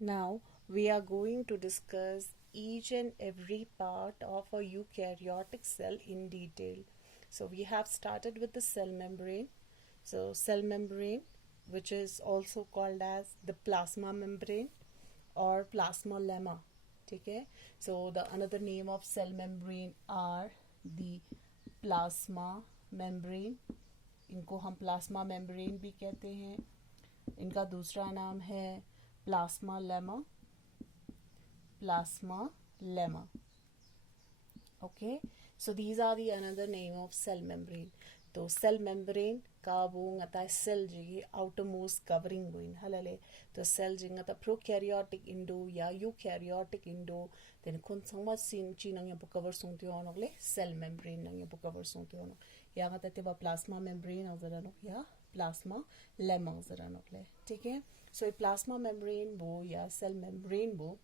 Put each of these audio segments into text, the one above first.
Now we are going to discuss each and every part of a eukaryotic cell in detail. So we have started with the cell membrane. So cell membrane, which is also called as the plasma membrane or plasma lemma. Okay, so the another name of cell membrane are the plasma membrane. इनको हम plasma membrane भी कहते हैं. इनका दूसरा नाम है plasma lemma. Plasma lemma. Okay, so these are the another name of cell membrane. तो cell membrane का वो ngata cell जी outermost covering बुइन हलले. तो cell जी ngata prokaryotic indo या eukaryotic indo then kun sangma sin chi nang yang cover song ti ono le cell membrane nang yang cover song ti ono या ngata te ba plasma membrane और जरा no या plasma lemma जरा no ले. ठीक है, so plasma membrane वो या cell membrane वो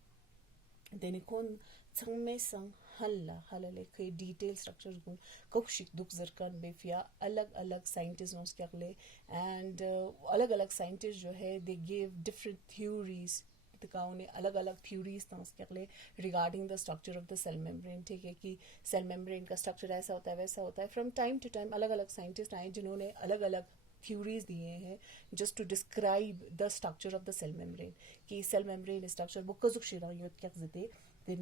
देनिकोन संगमे संग हल्ला हल्ले कोई डिटेल स्ट्रक्चर्स गुन कौशिक दुख जरकन बेफिया अलग अलग साइंटिस्ट नोस क्या कले एंड अलग अलग साइंटिस्ट जो है दे गिव डिफरेंट थ्योरीज उन्हें अलग अलग थ्योरीज था उसके अगले regarding the structure of the cell membrane. ठीक है कि सेल मेम्ब्रेन का स्ट्रक्चर ऐसा होता है वैसा होता है. फ्रॉम टाइम टू टाइम अलग अलग साइंटिस्ट आए जिन्होंने अलग अलग थ्योरीज दिए हैं just to describe the structure of the cell membrane. कि सेल मेम्ब्रेन स्ट्रक्चर बुक शिरा योद क्या जते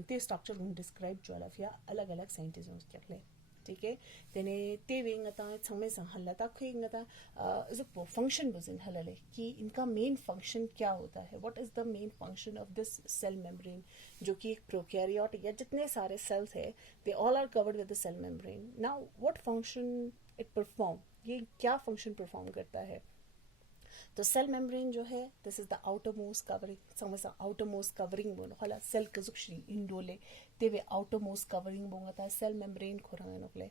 ते स्ट्रक्चर गुन डिस्क्राइब जो फिया अलग अलग साइंटिस्ट क्या ले. ठीक है, तेने ते वे ngata छंगमे संग हल्ला ता खुई ngata जो फंक्शन बुजिन हल्ले कि इनका मेन फंक्शन क्या होता है. What is the main function of this cell membrane जो कि एक प्रोकैरियोटिक या जितने सारे सेल्स है they all are covered with the cell membrane. Now what function it perform, ये क्या फंक्शन परफॉर्म करता है. तो सेल मेम्ब्रेन जो है this is the outer most covering समझ आउटर मोस्ट कवरिंग बोलो हला सेल कजुक्षी इंडोले तेवे आउटर मोस्ट कवरिंग बोंगा था सेल मेम्ब्रेन खोरांगे नोकले.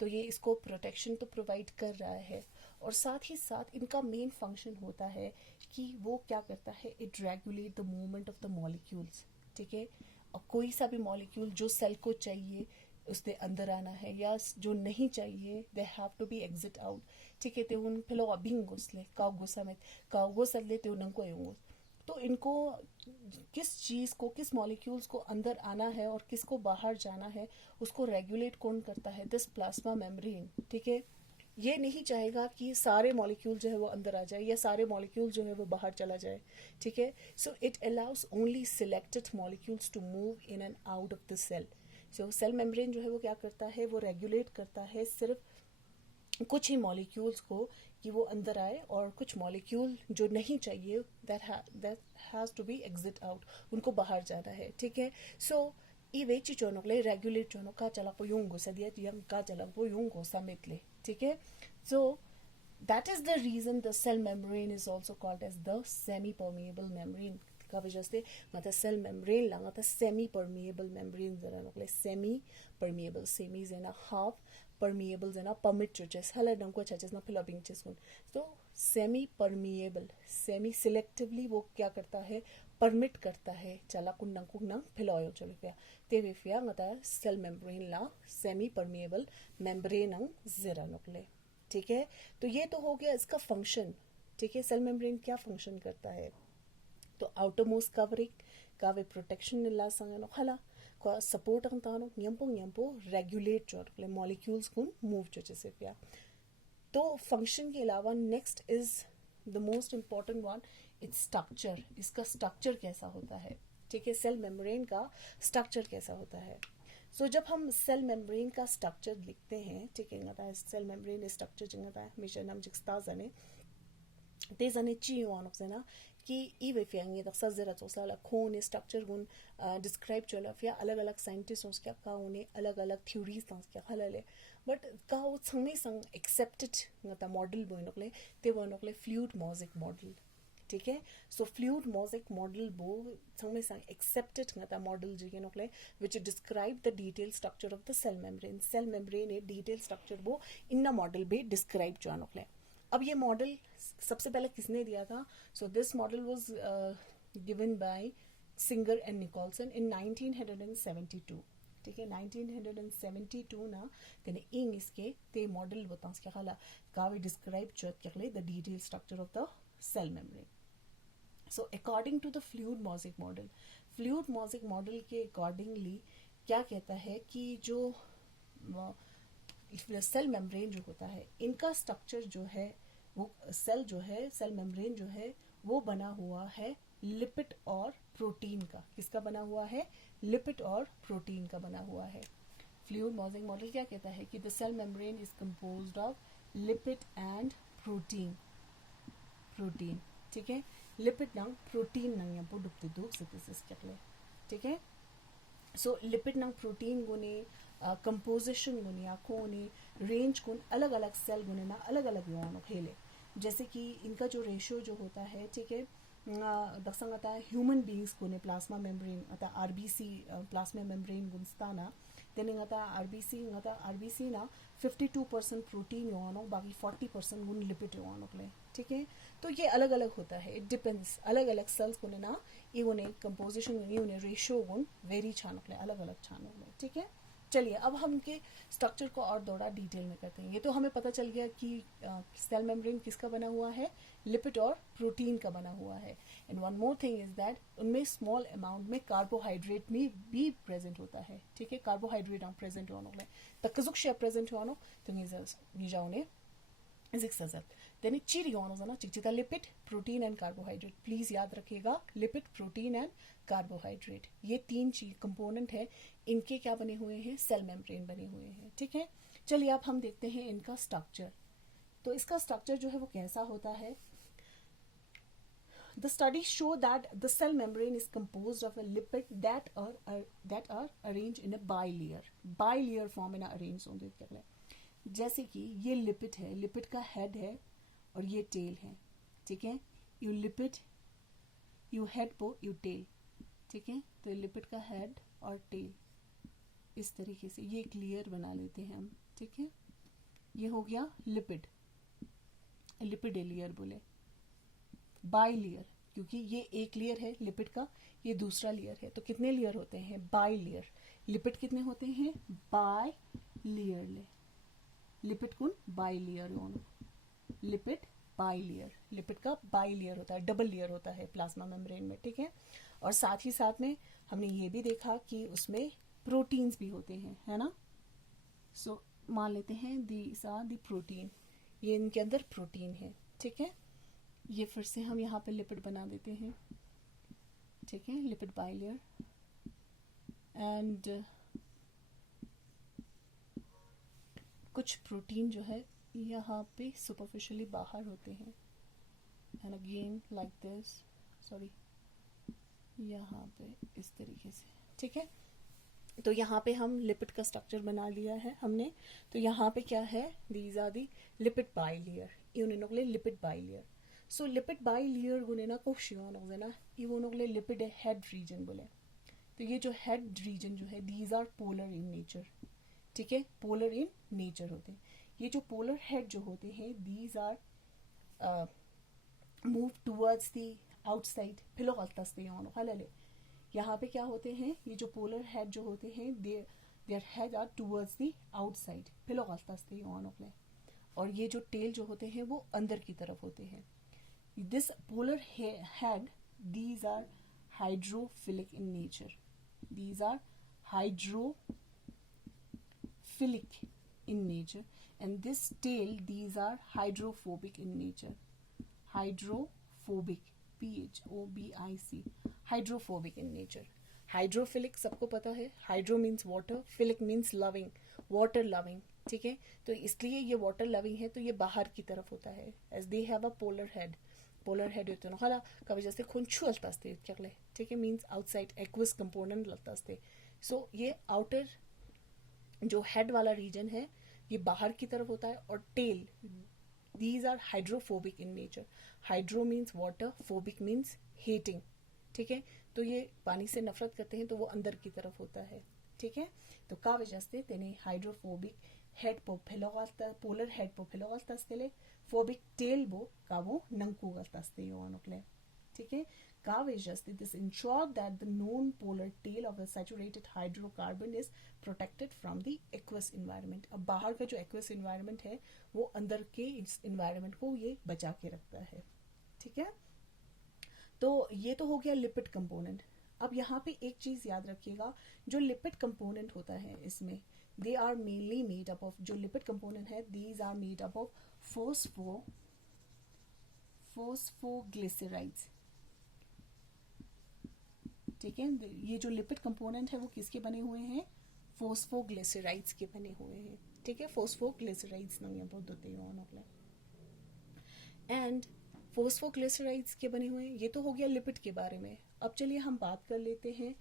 तो ये इसको प्रोटेक्शन तो प्रोवाइड कर रहा है और साथ ही साथ इनका मेन फंक्शन होता है कि वो क्या करता है it regulate the movement of the molecules. ठीक है, और कोई सा भी मॉलिक्यूल जो सेल को चाहिए उसके अंदर आना है या जो नहीं चाहिए they have to be exit out. ठीक है, ते उन फिलो अबिंग घुसले काउ घुसा में काउ घुसले ते उन को एंगो. तो इनको किस चीज़ को किस मॉलिक्यूल्स को अंदर आना है और किसको बाहर जाना है उसको रेगुलेट कौन करता है दिस प्लाज्मा मेम्ब्रेन. ठीक है, ये नहीं चाहेगा कि सारे मॉलिक्यूल जो है वो अंदर आ जाए या सारे मॉलिक्यूल जो है वो बाहर चला जाए. ठीक है, so it allows only selected molecules to move in and out of the cell. So cell membrane जो है वो क्या करता है वो रेगुलेट करता है सिर्फ कुछ ही मॉलिक्यूल्स को कि वो अंदर आए और कुछ मॉलिक्यूल जो नहीं चाहिए that has to be exit out उनको बाहर जाना है. ठीक है, सो ई वेची चोनोक ले रेगुलेट चोनोक का चला को यूंगो सदिया यंग का चला वो यूंगो समित ले. ठीक है, सो that is the reason the cell membrane is also called as the semi permeable membrane. का वजह से मतलब सेल मेम्ब्रेन ला मतलब सेमी परमिएबल मेम्ब्रेन जरा नोकले सेमी परमिएबल सेमी जेना हाफ परमिएबल जेना परमिट चेस हला डंको चेस ना फिलअपिंग चेस कुन. तो सेमी परमिएबल सेमी सिलेक्टिवली वो क्या करता है परमिट करता है चला कुन नंको नंग फिलॉयो चलो फिया ते वे फिया मतलब सेल मेम्ब्रेन ला सेमी परमिएबल मेम्ब्रेन अंग जरा नोकले. ठीक है, तो ये तो हो गया इसका फंक्शन. ठीक है, सेल मेम्ब्रेन क्या फंक्शन करता है. तो आउटर मोस्ट कवरिंग का वे प्रोटेक्शन ला संगनो हला को सपोर्ट अंतानो न्यंपो रेगुलेट जो मॉलिक्यूल्स को मूव जो जैसे पिया. तो फंक्शन के अलावा next is the most important one its structure. इसका स्ट्रक्चर कैसा होता है. ठीक है, सेल मेम्ब्रेन का स्ट्रक्चर कैसा होता है. सो जब हम सेल मेम्ब्रेन का स्ट्रक्चर लिखते हैं ठीक है सेल मेम्ब्रेन स्ट्रक्चर जिंगता मिशन नाम जिक्स्ता जाने ते जाने ची वानोक सेना कि ई वे फियांगे तक सजरा चोसला खोन स्ट्रक्चर गुन डिस्क्राइब चला फिया अलग अलग साइंटिस्ट्स क्या का उन्हें अलग अलग थ्योरीज तंस क्या हलले बट का वो संगे संग एक्सेप्टेड ngata मॉडल बोइनोकले ते बोइनोकले फ्लूइड मोज़ेक मॉडल. ठीक है, सो फ्लूइड मोज़ेक मॉडल बो संगे संग एक्सेप्टेड ngata मॉडल जिगे नोकले which describe the detail structure of the cell membrane a detail structure बो इन मॉडल बे डिस्क्राइब जो नोकले. अब ये मॉडल सबसे पहले किसने दिया था. So this model was given by Singer and Nicolson in 1972. ठीक है, 1972 ना तेने इंग्लिश के ते मॉडल बताऊं क्या खाला कावे डिस्क्राइब चोत क्या the detail structure of the cell membrane. So according to the fluid mosaic model के अकॉर्डिंगली क्या कहता है कि जो सेल मेम्ब्रेन जो होता है, इनका स्ट्रक्चर जो है वो सेल मेम्ब्रेन जो है वो बना हुआ है लिपिड और प्रोटीन का। किसका बना हुआ है? लिपिड और प्रोटीन का बना हुआ है। फ्लूइड मॉजिक मॉडल क्या कहता है कि the cell membrane is composed of lipid and protein. ठीक है, लिपिड नंग प्रोटीन नंग या डुबते दुख से, ठीक है। सो लिपिड नंग प्रोटीन गुने कंपोजिशन गुने या कोने रेंज गुन अलग अलग सेल गुने ना अलग अलग योनो खेले। जैसे कि इनका जो रेशियो जो होता है, ठीक है, दक्षिण आता है ह्यूमन बींग्स गुने प्लाज्मा मेम्ब्रेन आता आरबीसी प्लाज्मा मेम्ब्रेन गुनस्ताना तेने आता आरबीसी ना 52% प्रोटीन योनो बाकी 40% गुन लिपिड योनो ले, ठीक है। तो ये अलग अलग होता है, इट डिपेंड्स अलग अलग सेल्स गुने ना इवने कंपोजिशन इवने रेशियो गुन वेरी छानोले अलग अलग छानोले, ठीक है। चलिए अब हम इनके स्ट्रक्चर को और थोड़ा डिटेल में करते हैं। ये तो हमें पता चल गया कि सेल मेम्ब्रेन किसका बना हुआ है, लिपिड और प्रोटीन का बना हुआ है। And one more thing is that उनमें स्मॉल अमाउंट में कार्बोहाइड्रेट में भी प्रेजेंट होता है, ठीक है। कार्बोहाइड्रेट हम प्रेजेंट होनो में तकजुक्शिया प्रेजेंट होनो तो निजाउने देन चिर योनो चिकचिता lipid protein and carbohydrate. Please याद रखिएगा लिपिड प्रोटीन एंड कार्बोहाइड्रेट ये तीन चीज कंपोनेंट है, इनके क्या बने हुए हैं, सेल मेम्ब्रेन बने हुए हैं, ठीक है। चलिए अब हम देखते हैं इनका स्ट्रक्चर। तो इसका स्ट्रक्चर जो है वो कैसा होता है। The studies show that the cell membrane is composed of a lipid that are arranged in a bilayer form में arranged होंगे क्या। जैसे कि ये लिपिड है, लिपिड का हेड है और ये टेल है, ठीक है। यू लिपिड यू हेड पो यू टेल, ठीक है। तो लिपिड का हेड और टेल इस तरीके से ये क्लियर बना लेते हैं हम, ठीक है। ये हो गया लिपिड लेयर बोले। बाई लेयर क्योंकि ये एक लेयर है लिपिड का, ये दूसरा लेयर है, तो कितने लेयर होते हैं, बाई लेयर। लिपिड कितने होते हैं, बाई लेयर ले लिपिड कुन by layer lipid by layer, lipid का बाई लेयर होता है, डबल लेयर होता है प्लाज्मा मेम्ब्रेन में, ठीक है। और साथ ही साथ में हमने ये भी देखा कि उसमें प्रोटीन्स भी होते हैं, है ना। सो मान लेते हैं दीस आर दी प्रोटीन, ये इनके अंदर प्रोटीन है, ठीक है। ये फिर से हम यहाँ पे लिपिड बना देते हैं, ठीक है, लिपिड बाई लेयर। एंड कुछ प्रोटीन जो है यहाँ पे सुपरफिशियली बाहर होते हैं, and again like this, sorry यहाँ पे इस तरीके से, ठीक है। तो यहाँ पे हम लिपिड का स्ट्रक्चर बना लिया है हमने। तो यहाँ पे क्या है, these are the lipid bilayer, इवनोगले lipid bilayer. So lipid bilayer गुने ना को शियोन हो ना इवनोगले लिपिड हेड रीजन बोले। तो ये जो हेड रीजन जो है these are polar in nature, ठीक है, पोलर इन नेचर होते हैं। ये जो पोलर हेड जो होते हैं these are move towards the outside फिलोगल्तास्ते हलले। यहाँ पे क्या होते हैं, ये जो पोलर हेड जो होते हैं their head are towards the outside फिलोगल्तास्ते और ये जो टेल जो होते हैं वो अंदर की तरफ होते हैं। This polar head these are hydrophilic in nature, these are hydrophilic in nature, and this tail these are hydrophobic in nature, hydrophobic PHOBIC, hydrophobic in nature। Hydrophilic सबको पता है, hydro means water, philic means loving, water loving, ठीक है। तो इसलिए ये water loving है, तो ये बाहर की तरफ होता है, as they have a polar head होते ना हाला का वजह से खुंचू अलता असते क्या, ठीक है, मीन्स आउटसाइड एक्वस कंपोनेंट लगता असते। सो ये आउटर जो हेड वाला रीजन है ये बाहर की तरफ होता है, और tail these are hydrophobic in nature. Hydro means water, phobic means hating, ठीक है। तो ये पानी से नफरत करते हैं, तो वो अंदर की तरफ होता है, ठीक है। तो का वजह से तेने हाइड्रोफोबिक हेड पो फेलोगास्ता पोलर हेड पो फेलोगास्तास्तेले फोबिक टेल बो का वो नंकुगास्तास्ते योनोक्ले, ठीक है। का वजह से this ensure that the known polar tail of a saturated hydrocarbon is protected from the aqueous environment। अब बाहर का जो aqueous environment है वो अंदर के इस environment को ये बचा के रखता है, ठीक है। तो ये तो हो गया लिपिड कंपोनेंट। अब यहाँ पे एक चीज़ याद रखिएगा, जो लिपिड कंपोनेंट होता है इसमें, they are mainly made up of, जो लिपिड कंपोनेंट है these are made up of phosphoglycerides. ठीक है, ये जो लिपिड कंपोनेंट है वो किसके बने हुए हैं, फोस्फोग्लिसराइड्स के बने हुए हैं। ठीक है, फोस्फोग्लिसराइड्स नहीं बहुत होते हैं एंड फोस्फोग्लिसराइड्स के बने हुए हैं। ये तो हो गया लिपिड के बारे में। अब चलिए हम बात कर लेते हैं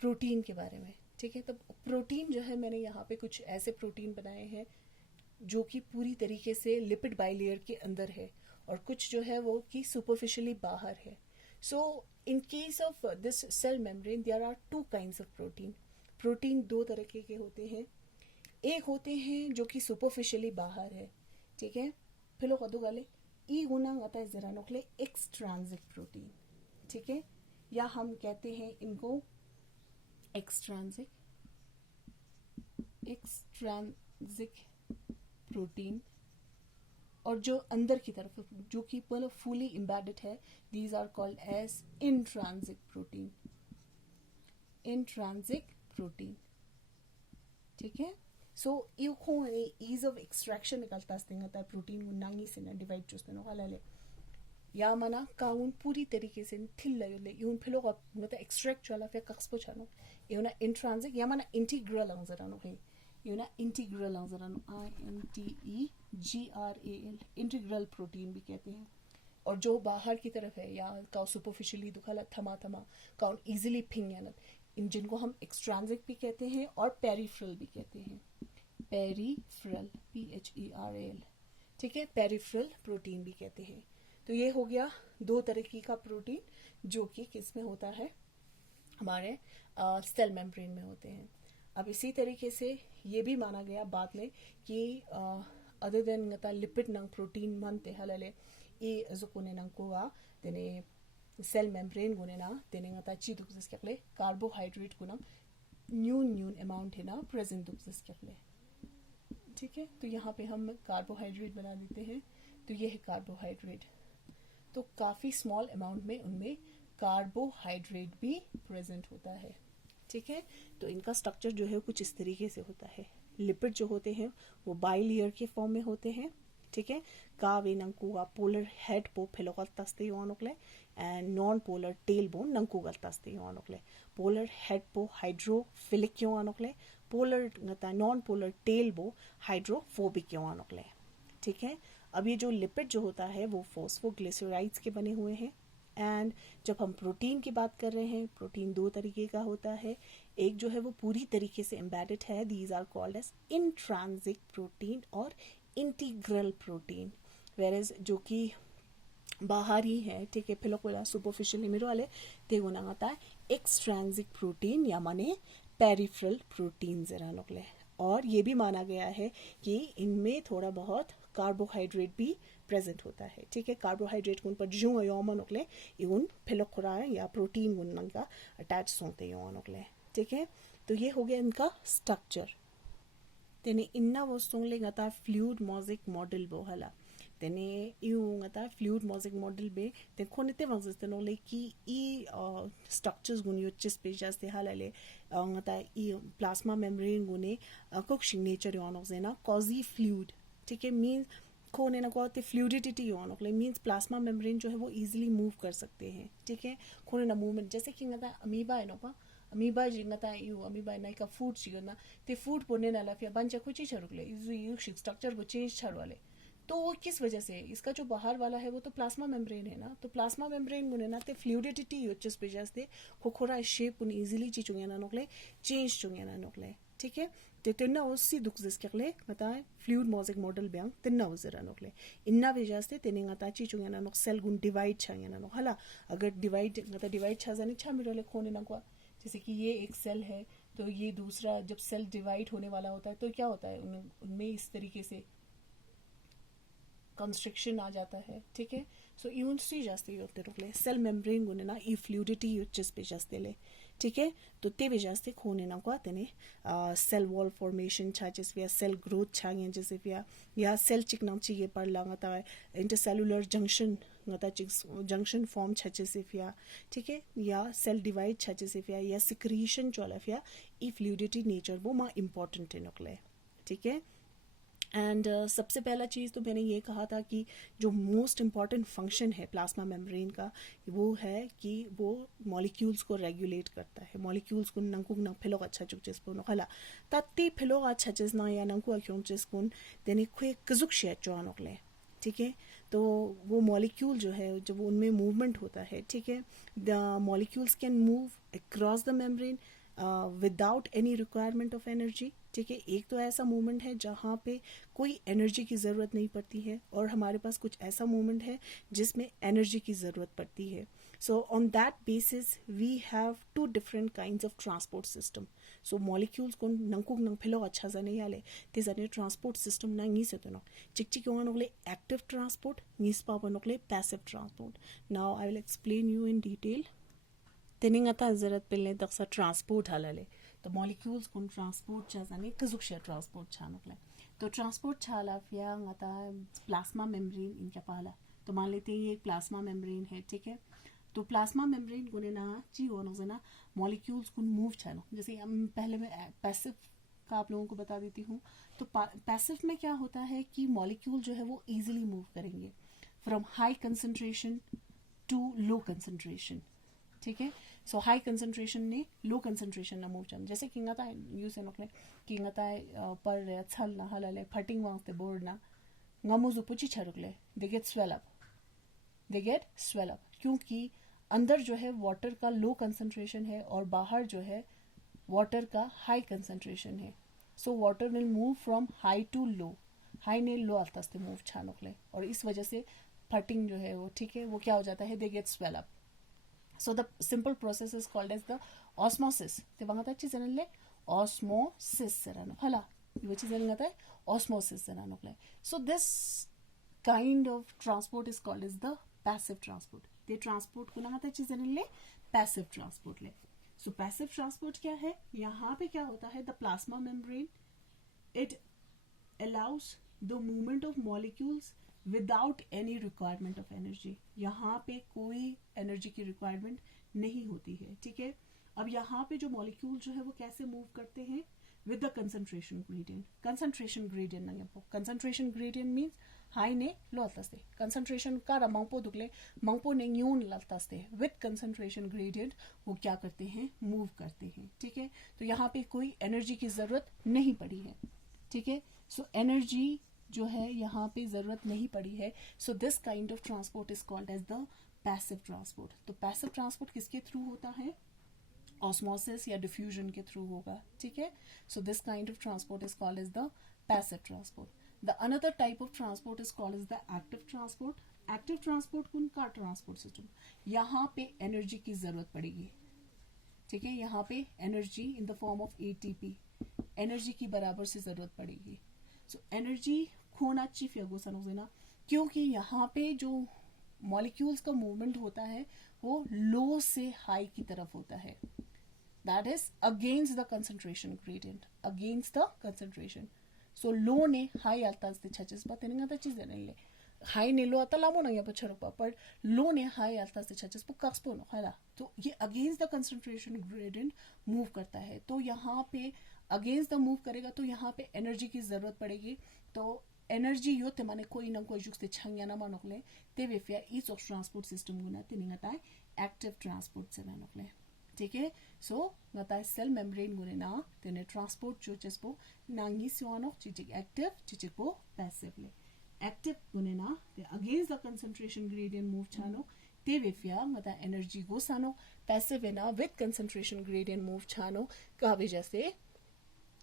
प्रोटीन के बारे में। ठीक है, तो प्रोटीन जो है, मैंने यहाँ पे कुछ ऐसे प्रोटीन बनाए हैं जो कि पूरी तरीके से लिपिड बाइलेयर के अंदर है, और कुछ जो है वो कि सुपरफिशियली बाहर है। So in case of this cell membrane there are two kinds of protein. Protein दो तरह के होते हैं। एक होते हैं जो कि सुपरफिशियली बाहर है। ठीक है, फिर कदुगाले ई गुना आता है जरा नोखले एक्सट्रांजिक प्रोटीन। ठीक है, या हम कहते हैं इनको एक्सट्रांजिक प्रोटीन। और जो अंदर की तरफ जो कि फुली इम्बेडेड है, these are called as intrinsic protein. ठीक है, सो ईज ऑफ एक्सट्रैक्शन निकलता है प्रोटीन नांगी से ना डिवाइड चूस्ते हालाले या मना काउन पूरी तरीके से थिल यून फिलो मतलब एक्सट्रैक्ट वाला फिर कक्सपो छानो यूना इंट्रांजिक या मना इंटीग्रल अंजरानो है यूना इंटीग्रल अंजरानो INTEGRAL इंटीग्रल प्रोटीन भी कहते हैं। और जो बाहर की तरफ है या का सुपरफिशियली दुखाला थमा काउन इजीली फिंग इन जिनको हम एक्सट्रांजिक भी कहते हैं और पेरिफेरल भी कहते हैं। Peripheral PHERAL। ठीक है, पेरिफेरल प्रोटीन भी कहते हैं। तो ये हो गया दो तरीके का प्रोटीन जो कि किस में होता है, हमारे सेल मेम्ब्रेन में होते हैं। अब इसी तरीके से ये भी माना गया बाद में कि अदर देन लिपिड नंग प्रोटीन मानते हलले ये जोकोने नंग कोगा तेने सेल मेम्ब्रेन गुने ना तेने ngata ची दुक्सस केले कार्बोहाइड्रेट गुना न्यून अमाउंट है ना प्रेजेंट दुक्सस केले। ठीक है, तो यहाँ पे हम कार्बोहाइड्रेट बना देते हैं। तो ये है कार्बोहाइड्रेट। तो काफ़ी स्मॉल अमाउंट में उनमें कार्बोहाइड्रेट भी प्रेजेंट होता है। ठीक है, तो इनका स्ट्रक्चर जो है कुछ इस तरीके से होता है। लिपिड जो होते हैं वो बाइलेयर के फॉर्म में होते हैं। ठीक है, का वे नंकुगा पोलर हेड पो फेलोगल्तास्ते योनोक्ले एंड नॉन पोलर टेल बो नंकुगल्तास्ते योनोक्ले। पोलर हेड पो हाइड्रोफिलिक योनोक्ले, पोलर नॉन पोलर टेल बो हाइड्रोफोबिक योनोक्ले। ठीक है, अब ये जो लिपिड जो होता है वो फोस्फोग्लिसराइड्स के बने हुए हैं। एंड जब हम प्रोटीन की बात कर रहे हैं, प्रोटीन दो तरीके का होता है। एक जो है वो पूरी तरीके से एम्बेडेड है, these are called as intrinsic protein और इंटीग्रल प्रोटीन। वेरेज जो कि बाहर ही है, ठीक है, फिलोकोला सुपरफिशियल इमेरो वाले तेगो नांगता है एक्सट्रांजिक प्रोटीन या माने पेरिफेरल प्रोटीन जरा नोकले। और ये भी माना गया है कि इनमें थोड़ा बहुत कार्बोहाइड्रेट भी प्रेजेंट होता है। ठीक है, कार्बोहाइड्रेट गुण पर जो योमा नोकले इवन फिलोकोरा या प्रोटीन गुण नंगा अटैच सोते योमा नोकले। ठीक है, तो ये हो गया इनका स्ट्रक्चर। तेने इन्ना वस्तुंगले गता फ्लूइड मॉजिक मॉडल बोहला तेने यू गता फ्लूइड मॉजिक मॉडल बे ते खोनेते वंजस नोले की ई स्ट्रक्चर्स गुन यो चिस पेजस ते हालाले गता ई प्लाज्मा मेम्ब्रेन गुने कुक सिग्नेचर योनोक जेना कॉजी फ्लूइड। ठीक है, मीन खोने ना को ते फ्लूइडिटी योनोक ले मींस प्लाज्मा मेम्ब्रेन जो है वो इजीली मूव कर सकते हैं। ठीक है, खोने ना मूवमेंट जैसे कि गता अमीबा है नोपा अमीबा जिंगता यू अमीबा नाइ का फूड जिगना ते फूड पोने ना लाफिया बंचा कुछ छरुकले इजु यू स्ट्रक्चर को चेंज छरवाले। तो वो किस वजह से, इसका जो बाहर वाला है वो तो प्लाज्मा मेम्ब्रेन है ना, तो प्लाज्मा मेम्ब्रेन गुने ना ते फ्लूइडिटी योचस पेजस ते खोखोरा शेप उन इजीली चीचुंगे ना नोकले चेंज चुंगे ना नोकले। ठीक है, ते तेना ओसी दुक्सस केले गता फ्लूइड मॉजिक मॉडल ब्यांग तेना वजरा नोकले इन्ना वजह से तेने गता चीचुंगे ना नोक सेल गुन डिवाइड छांगे ना नो हला अगर डिवाइड गता डिवाइड छाजाने छा मिरोले खोने ना को जैसे कि ये एक सेल है तो ये दूसरा जब सेल डिवाइड होने वाला होता है तो क्या होता है उनमें इस तरीके से कंस्ट्रक्शन आ जाता है। ठीक है, सो इवन सी जास्ती होते रोकले सेल मेम्ब्रेन गुने ना ई फ्लूइडिटी यूचस पे जास्ते ले। ठीक है, तो ते भी जास्ते खोने ना को आते ने सेल वॉल फॉर्मेशन छा जैसे सेल ग्रोथ छांगे जैसे या सेल चिकना चाहिए पर लांगा ता intercellular junction ngata chik junction form chachesifia, ठीक है, या सेल डिवाइड chachesifia या secretion चोलाफिया ई फ्लूइडिटी नेचर वो माँ इम्पॉर्टेंट है नकले, ठीक है। एंड सबसे पहला चीज़ तो मैंने ये कहा था कि जो मोस्ट इम्पॉर्टेंट फंक्शन है प्लाज्मा मेम्ब्रेन का वो है कि वो मॉलिक्यूल्स को रेगुलेट करता है, मॉलिक्यूल्स को नंकु नंग फिलोग अच्छा चुक जिसको नखला तत्ती फिलोग अच्छा जिसना या नंकु अक्यों जिसको देने खुए कजुक शेयर चुआ नकले, ठीक है। तो वो मॉलिक्यूल जो है जब उनमें मूवमेंट होता है, ठीक है, the molecules can move across the membrane without any requirement of energy, ठीक है। एक तो ऐसा मूवमेंट है जहाँ पे कोई एनर्जी की ज़रूरत नहीं पड़ती है और हमारे पास कुछ ऐसा मूवमेंट है जिसमें एनर्जी की ज़रूरत पड़ती है। So on that basis we have two different kinds of transport system. So molecules को नंकुक नंग फिलो अच्छा जाने याले ते जाने ट्रांसपोर्ट सिस्टम ना नी से तो ना चिक चिक यों नोगले एक्टिव ट्रांसपोर्ट नीस पापा नोगले passive transport. Now I will explain you in detail. तेनिंग आता ज़रूरत पिलने दक्सा ट्रांसपोर्ट हालाले तो मॉलिक्यूल्स को ट्रांसपोर्ट चाहने कजुक्शा ट्रांसपोर्ट छानोकले तो ट्रांसपोर्ट छाला फिया आता प्लाज्मा मेम्ब्रेन इनका पाला। तो मान लेते हैं ये एक प्लाज्मा मेम्ब्रेन है, ठीक है। तो प्लाज्मा मेम्ब्रेन को ना ची हो ना मॉलिक्यूल्स को मूव छानो, जैसे हम पहले मैं पैसिव का आप लोगों को बता देती हूँ। तो पैसिव में क्या होता है कि मॉलिक्यूल जो है वो इजीली मूव करेंगे from high concentration to low concentration, ठीक है। सो हाई कंसंट्रेशन ने लो कंसंट्रेशन ना मूव चल, जैसे कि ngata यूज है नोकले कि ngata पर छल ना हलले फटिंग वांगते बोर्ड ना ngamo पुची छरुकले दे गेट स्वेल अप क्योंकि अंदर जो है वाटर का लो कंसंट्रेशन है और बाहर जो है वाटर का हाई कंसंट्रेशन है। So water will move from high to low, high ने लो आस्ते मूव छानोकले और इस वजह से फटिंग जो है वो, ठीक है, वो क्या हो जाता है, दे get swell up. So the simple process is called as the osmosis. ते वंगता चीज़ जनले osmosis सरनो हला ये चीज़ जनगता है osmosis सरनो क्ले। So this kind of transport is called as the passive transport. ते transport को नगता चीज़ जनले passive transport ले। So passive transport क्या है? यहाँ पे क्या होता है? The plasma membrane it allows the movement of molecules without any requirement of energy. यहाँ पे कोई एनर्जी की रिक्वायरमेंट नहीं होती है, ठीक है। अब यहाँ पे जो मॉलिक्यूल जो है वो कैसे मूव करते हैं with the concentration gradient. Concentration gradient ना कंसंट्रेशन ग्रेडियंट मीन्स हाई ने लो अल्तास्ते कंसंट्रेशन का मंगपो दुगले मंगपो ने न्यून लल्तास्ते विद कंसंट्रेशन ग्रेडियंट वो क्या करते हैं, मूव करते हैं, ठीक है। तो यहाँ पे कोई एनर्जी की जरूरत नहीं पड़ी है, ठीक है। सो एनर्जी जो है यहाँ पे जरूरत नहीं पड़ी है। So this kind of transport is called as the passive transport. तो पैसिव ट्रांसपोर्ट किसके थ्रू होता है, ऑस्मोसिस या डिफ्यूजन के थ्रू होगा, ठीक है। So this kind of transport is called as the passive transport. The another type of transport is called as the active transport. Active transport कौन का ट्रांसपोर्ट सिस्टम, यहाँ पे एनर्जी की जरूरत पड़ेगी, ठीक है। यहाँ पे energy in the form of ATP energy की बराबर से जरूरत पड़ेगी। सो एनर्जी खोना चीफ ना क्योंकि यहाँ पे जो मॉलिक्यूल्स का मूवमेंट होता है वो लो से हाई की तरफ होता है, that is against the concentration gradient, against the concentration. So low ने हाई आता छचेस बा तेने आता चीज ले हाई ने लो आता लामो ना पर छरुपा पर लो ने हाई आता छचेस पर कक्सपो नो हला। तो ये against the concentration gradient move करता है। तो यहाँ पे अगेंस्ट द मूव करेगा तो यहाँ पे एनर्जी की जरूरत पड़ेगी। तो एनर्जी यो ते माने कोई ना कोई जुक्स ते छंग्या ना मानोकले ते वेफिया इस ऑफ ट्रांसपोर्ट सिस्टम गुना ते निंगता है एक्टिव ट्रांसपोर्ट से मानोकले, ठीक है। सो गता है सेल मेम्ब्रेन गुने ना तेने ट्रांसपोर्ट जो चेसपो नांगी सिवानो चिचिक एक्टिव चिचिक को पैसिव ले। एक्टिव गुने ना ते against the concentration gradient move छानो ते वेफिया गता एनर्जी गो सानो, पैसिव है ना विद कंसंट्रेशन ग्रेडियंट मूव छानो का वजह से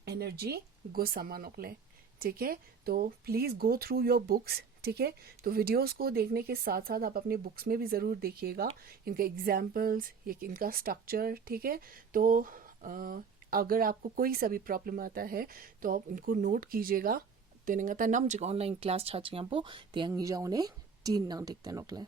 एनर्जी गो समानोकले, ठीक है। तो please go through your books, ठीक है। तो वीडियोस को देखने के साथ साथ आप अपने बुक्स में भी ज़रूर देखिएगा इनके एग्जाम्पल्स, इनका स्ट्रक्चर, ठीक है। तो अगर आपको कोई सा भी प्रॉब्लम आता है तो आप इनको नोट कीजिएगा। तेने ऑनलाइन क्लास छाचियां पो तेंगी जाओ ने 3 नंग दिखते नोकले।